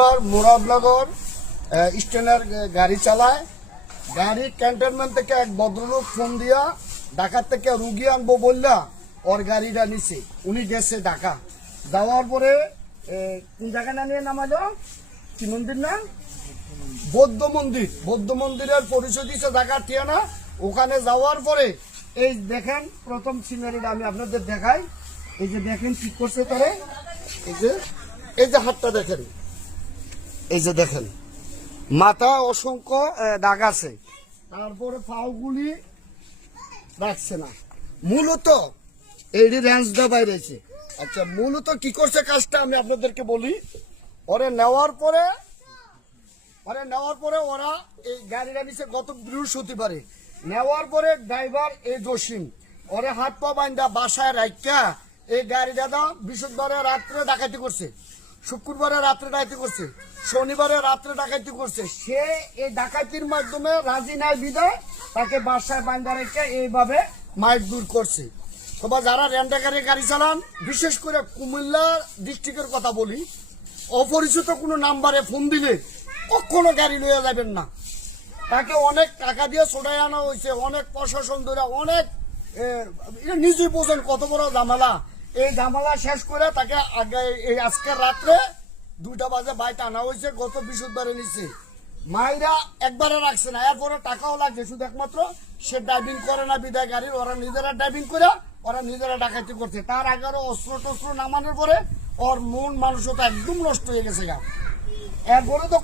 শুক্রবার মুরাদনগর স্ট্যান্ডের গাড়ি চালায়। গাড়ি ক্যান্টনমেন্ট থেকে এক ভদ্রলোক ফোন দিয়া ঢাকা থেকে রুগী আনবো বললা ওর গাড়িটা নিছে। উনি গেছে ঢাকা, যাওয়ার পরে কোন জায়গায় নামিয়ে নামালো, কি মন্দির না, বৌদ্ধ মন্দির। বৌদ্ধ মন্দিরের পরিচয় দিচ্ছে ঢাকার ঠিকানা। ওখানে যাওয়ার পরে এই দেখেন প্রথম সিনারিটা আমি আপনাদের দেখাই। এই যে দেখেন কি করছে তারে, এই যে হাতটা দেখেন, এই যে দেখেন মাথা অসংখ্য দাগ আছে, তারপরে পাওগুলি রাখছে না। মূলত এই রেঞ্জটা বাইরেছে। আচ্ছা, মূলত কি করছে কাজটা আমি আপনাদেরকে বলি। ওরে নেওয়ার পরে ওরা এই গাড়িটা নিচ্ছে গত বৃহস্পতিবারে। নেওয়ার পরে ড্রাইভার এই জসিম ওরে হাত পা বাইন্দা বাসায় রাখা এই গাড়িটা বৃহস্পতিবারে রাত্রে ডাকাতি করছে, শুক্রবারে রাত্রে ডাকাতি করছে, শনিবারে রাত্রে ডাকাতি করছে। সে এই ডাকাতির মাধ্যমে রাজি নাই বিদায় তাকে বাসায় বাইন্দা রেখে এইভাবে মাইক দূর করছে। তবে যারা রেন্টাকারে গাড়ি চালান, বিশেষ করে কুমিল্লা ডিস্ট্রিক্টের কথা বলি, অপরিচিত কোনো নাম্বারে ফোন দিলে কখনো গাড়ি লইয়া যাবেন না। তাকে অনেক টাকা দিয়ে ছোটাই আনা হয়েছে, অনেক প্রশাসন ধরে অনেক নিজেই বোঝেন কত বড় ঝামেলা। এই ঝামেলা শেষ করে তাকে এই আজকের রাত্রে 2টা বাজে বাইতে আনা হয়েছে, গত বৃহস্পতিবারে নিচ্ছে। মাইরা একবারে রাখছে না, এরপরে টাকাও লাগছে, শুধু একমাত্র সে ড্রাইভিং করে না বিদায় গাড়ির, ওরা নিজেরা ড্রাইভিং করে ওরা নিজেরা ডাকাতি করছে। তার আগেও অস্ত্র টস্ত্র নামানোর পরে ওর মন মানসিকতা একদম নষ্ট হয়ে গেছে। এরপরে তো